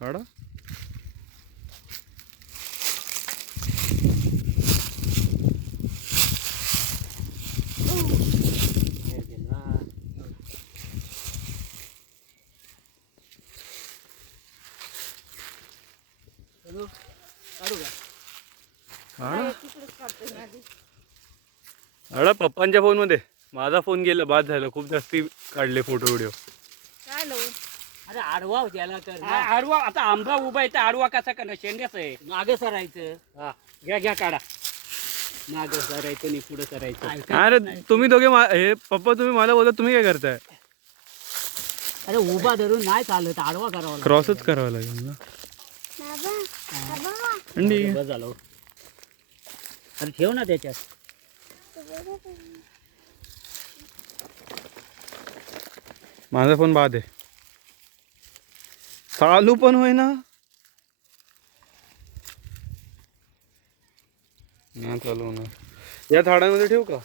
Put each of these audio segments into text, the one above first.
काढा. अडा पप्पांच्या फोन मध्ये माझा फोन गेला, बाद झालं. खूप जास्ती काढले फोटो व्हिडिओ. काय लावू? अरे आडवा त्याला कर आडवा आता आंबा उभा आहे तर आडवा कसा करणं? शेंड्याच आहे. मागे सरायचं. हा घ्या घ्या काढा. मागं सरायचं आणि पुढे सरायचं. अरे तुम्ही दोघे हे पप्पा तुम्ही मला बोलत, तुम्ही काय करताय? अरे उभा धरून नाही चालत, आडवा करावा लागतो. क्रॉसच करावं लागेल ना. अंडी बस झालं. अरे ठेव ना त्याच्यात. माझा फोन बाद आहे, चालू पण होईना. नाही चालू होणार. या झाडांमध्ये ठेवू का?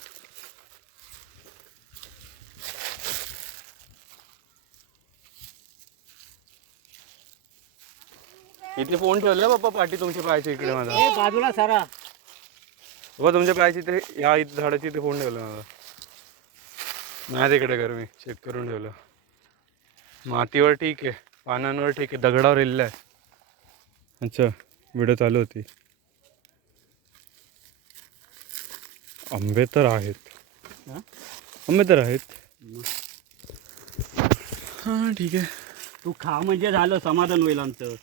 इथे फोन ठेवला बाप्पा, पाठी तुमच्या पायाच्या इकडे माझा. ए, बाजूला सरा. बाबा तुमच्या पायाची इथे, या झाडाची इथे फोन ठेवला माझा. नाही तिकडे कर, मी चेक करून ठेवलं. मातीवर ठीक आहे, पानांवर ठीक आहे, दगडावर इल्ला आहे. अच्छा, व्हिडिओ चालू होती. आंबे तर आहेत, आंबे तर आहेत. हां ठीक आहे. तू खा म्हणजे झालं, समाधान होईल आमचं.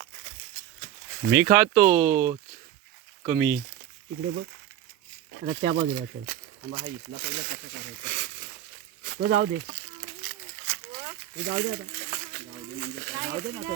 मी खातो कमी. इकडे बघ. आता त्या बाजूला चल. आंबा हा इथला पहिला कसा करायचा? तो जाऊ दे. तो जाऊ दे आता. जाऊ दे ना तो.